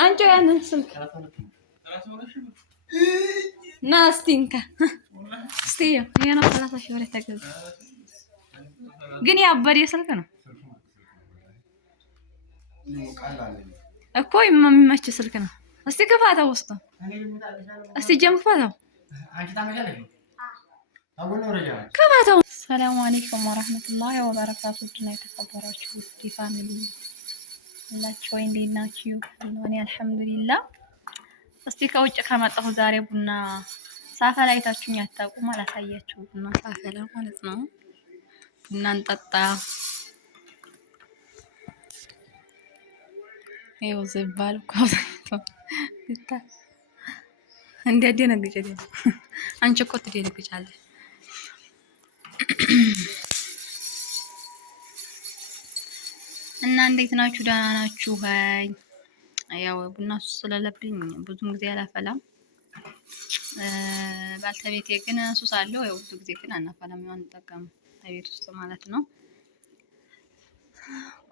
አንቺ ያንን ስልክ ናስቲንካ እስቲ ይሄ ነው 30 ሺህ ብር የተገዛ ግን ያበደ ስልክ ነው እኮ የሚመች ስልክ ነው። እስቲ ክፋታው ውስጥ እስቲ ጀም ክፋታው ክፋታው። ሰላም አለይኩም ወራህመቱላሂ ወበረካቱ። ድና የተከበራችሁ ፋሚሊ ሁላችሁ እንዴት ናችሁ? እኔ አልሐምዱሊላህ። እስቲ ከውጭ ከመጣሁ ዛሬ ቡና ሳፈላ አይታችሁኝ አታውቁም። አላሳያችሁ ቡና ሳፈላ ማለት ነው። ቡና እንጠጣ ይኸው ዝባል ኮታ እንዲያደነግጭ አንቺ እኮ ትደነግጫለሽ። እና እንዴት ናችሁ? ደህና ናችሁ? ያው ቡና ስለለብኝ ብዙም ጊዜ አላፈላም። ባልተቤቴ ግን ሱስ አለው። ያው ብዙ ጊዜ ግን አናፈላም፣ ያው አንጠቀም ቤት ውስጥ ማለት ነው።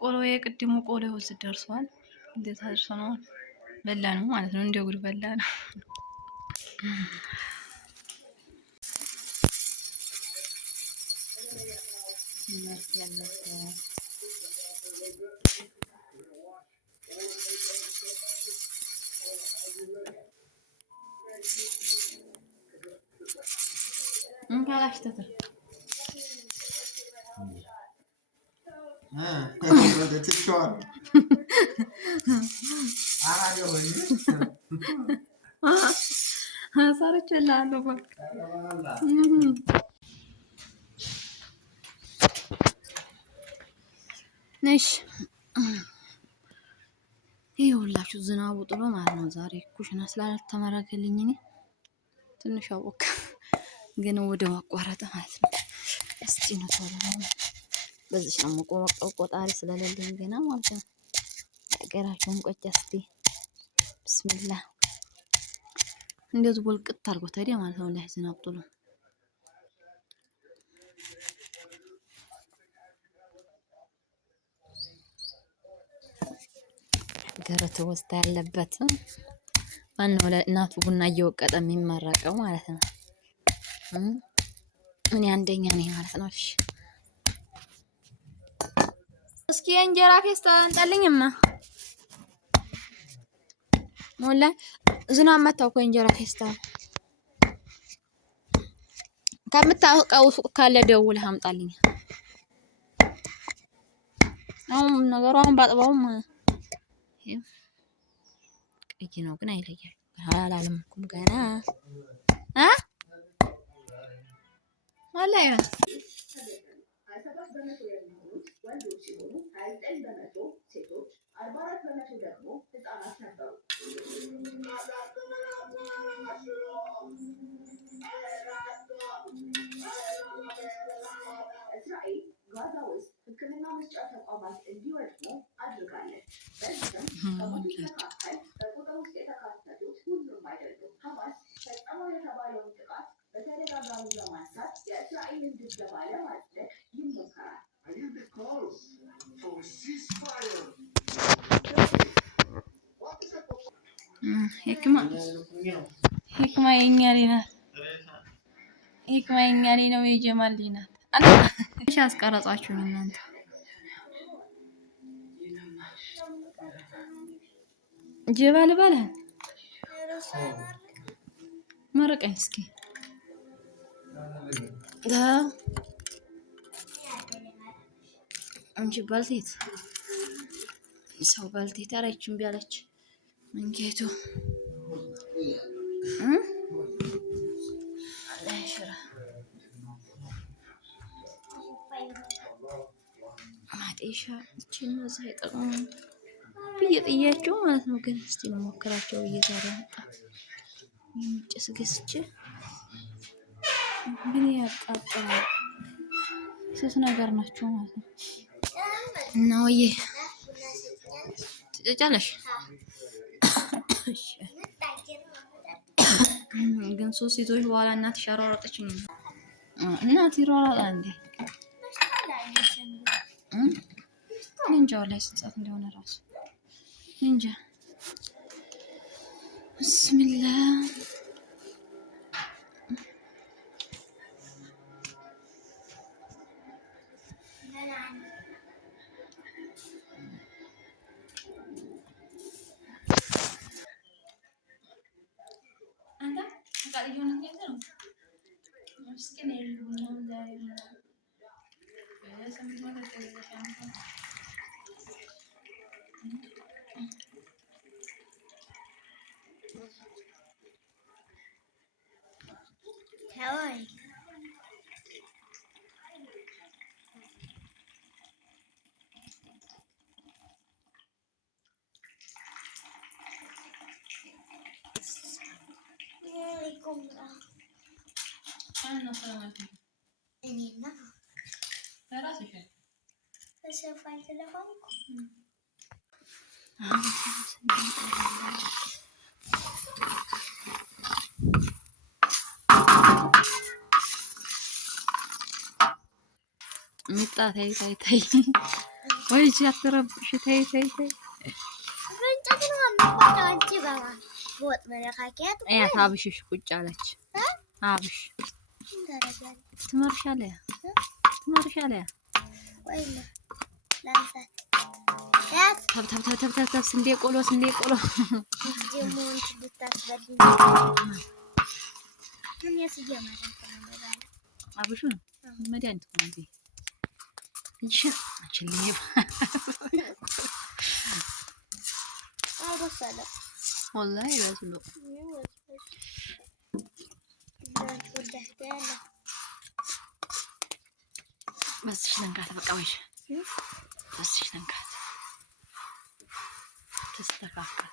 ቆሎ የቅድሙ ቆሎ ወዝ ደርሷል። እንዴት አድርሶ ነው በላ ነው ማለት ነው። እንደ ጉድ በላ ነው። እንካላሽተተ ሰርቼልሃለሁ በቃ ነሽ። ይኸውላችሁ ዝናቡ ጥሎ ማለት ነው። ዛሬ ኩሽና ስላልተመረገልኝ እኔ ትንሽ አወቅ ግን ወደ ማቋረጥ ማለት ነው። እስቲ ነው ቶሎ በዚህ ሻምቆ ቆጣሪ ስለሌለኝ ገና ማለት ነው። ሀገራችሁን ቆጭ እስቲ ቢስሚላህ እንደዚህ ወልቅት አድርጎ ታዲያ ማለት ነው። ላይ ዝናብ ጥሎ ደረቱ ውስጥ ያለበት ማነው ለእናቱ ቡና እየወቀጠ የሚመረቀው ማለት ነው። እኔ አንደኛ ነኝ ማለት ነው። እሺ እስኪ የእንጀራ ፌስታ አንጣልኝማ ሞላ ዝናብ መታው እኮ የእንጀራ ፌስታ ከምታውቀው ካለ ደውለህ አምጣልኝ። አሁን ነገሩ አሁን ባጥባውም ቀይ ነው ግን አይለያል። አላልኩም ገና ወላሂ ነው ወንዶች ሲሆኑ 29% ሴቶች 44% ደግሞ ህፃናት ነበሩ። እስራኤል ጋዛ ውስጥ ሕክምና መስጫ ተቋማት እንዲወድሙ አድርጋለች። በዚህም ከሞቱት መካከል በቁጥር ውስጥ የተካተቱት ሁሉም አይደሉም። ሐማስ ፈጸመው የተባለውን ጥቃት በተደጋጋሚ በማንሳት የእስራኤልን ድብደባ ለማጽደቅ ይሞከራል። ሂክማ የኛ ናት። ሂክማ የኛ ነው። የጀማል ናት። እሺ አስቀረጻችሁኝ እናንተ ጀባል ባለ መረቀኝ እስኪ አንቺ ባልቴት ሰው ባልቴት አራይችን ቢያለች መንጌቱ አላሽራ ማጤሻ እቺ ነው ሳይጠቁ ብየጥያቸው ማለት ነው። ግን እስቲ ነው ሞክራቸው እየዛሬ መጣ ጭስ ገስቼ ግን ያቃጥላል። ሶስት ነገር ናቸው ማለት ነው። እና ወይ ትጨጫለሽ ግን ሶስት ሴቶች በኋላ እናትሽ አሯሯጠችኝ። እናት ይሯሯጣል እንዴ? እንጃ ላይ ስንት ሰዓት እንደሆነ ራሱ እንጃ ብስሚላህ أنا صراحة أنا راسي شيء بس فايت لهم ميطا تاي تاي تاي وي جي አትረብሽ ተይ ተይ ተይ እንጨት ነው የምትቆርጠው አንቺ ባባ ወጥ መለካከት ያ ታብሽሽ ቁጭ አለች አብሽ ትመርሻለህ ወይ ላንሳት ያት ተብ ስንዴ ቆሎ ደሞ እንት ብታስበልኝ ምን ያስጀመረ አብሹ መድኃኒት ነው እንዴ ይሽ አችልኝ አውሮሳለ والله لازم بس شلنكات بقى ويش بس شلنكات تستكاكل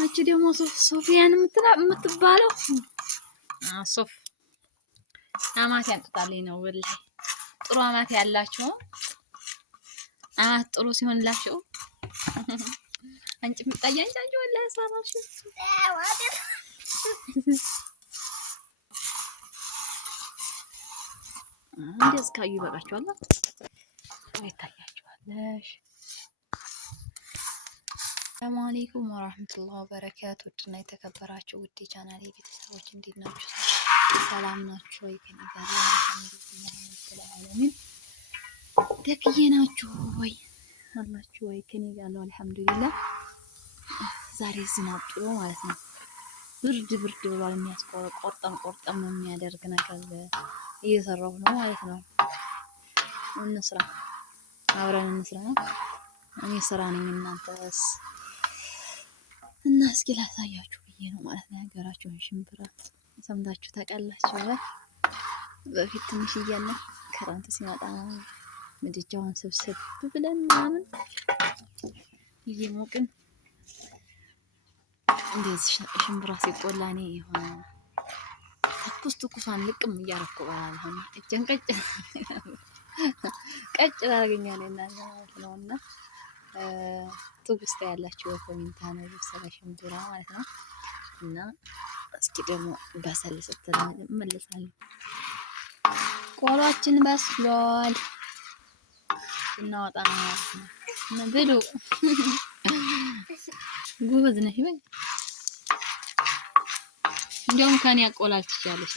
እቺ ደግሞ ሶፊያን የምትባለው ሶፍ አማት ያንጥታልኝ ነው ወላሂ ጥሩ አማት ያላችሁ አማት ጥሩ ሲሆንላችሁ አንቺ ምጣያንቺ ወላሂ ሰራሽ እንደዚህ ካዩ ይበቃችኋል ይታያችኋለሽ ሰላም አለይኩም ወራህመቱላሂ ወበረካቱ እና የተከበራችሁ ውድ ቻናሌ ቤተሰቦች እንዴት ናችሁ? ሰላም ናችሁ ወይ? ከኔ ጋር አልሐምዱሊላህ ደክዬ ናችሁ ወይ አላችሁ ወይ? ከኔ ጋር አልሐምዱሊላህ። ዛሬ ዝናብ ጥሎ ማለት ነው። ብርድ ብሏል። ቆርጠም የሚያደርግ ነገር እየሰራሁ ነው ማለት ነው። እንስራ አብረን እንስራ። እኔ ስራ ነኝ እናንተስ? እና እስኪ ላሳያችሁ ብዬ ነው ማለት ነው። ሀገራችሁን ሽምብራ ሰምታችሁ ታውቃላችሁ? በፊት ትንሽ እያለ ክረምት ሲመጣ ምድጃውን ሰብሰብ ብለን ምናምን እየሞቅን እንደዚህ ሽምብራ ሲቆላ እኔ የሆነ ትኩሷን ልቅም እያረኩ ባላልሆነ እጀን ቀጭ ታገኛለህ እና ማለት ነውና ትውስታ ያላችሁ ኮሜንት ነው ስለ ሽምብራ ማለት ነው። እና እስኪ ደግሞ በሰል ስትል እንመለሳለን። ቆሏችን በስሏል እናወጣ ነው እና ብሉ ጎበዝ ነሽ በይ። እንደውም ከኔ ያቆላል ትችያለሽ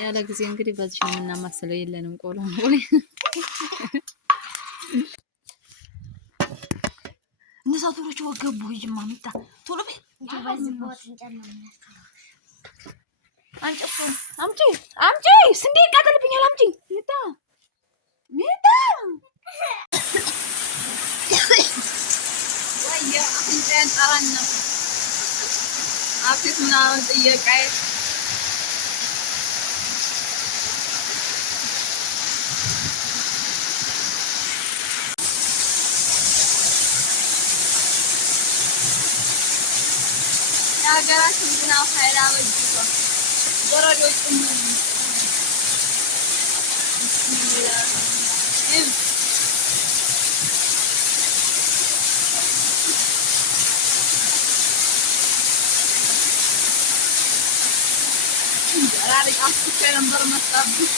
ያለ ጊዜ እንግዲህ በዚህ ነው የምናማስለው። የለንም ቆሎ ነው እነዛ ቶሎች ወገቡ ይጅማ ሚጣ ቶሎ በይ አምጪ ስንዴ ይቃጠልብኛል። አምጪ ሚጣ ወያ እንጨን ጠራና አፍት ምናምን ጥየቃዬ ሀገራችን ግን ኃይል አበጅቷል። ወረዶችም አስቼ ነበር መጣብኝ።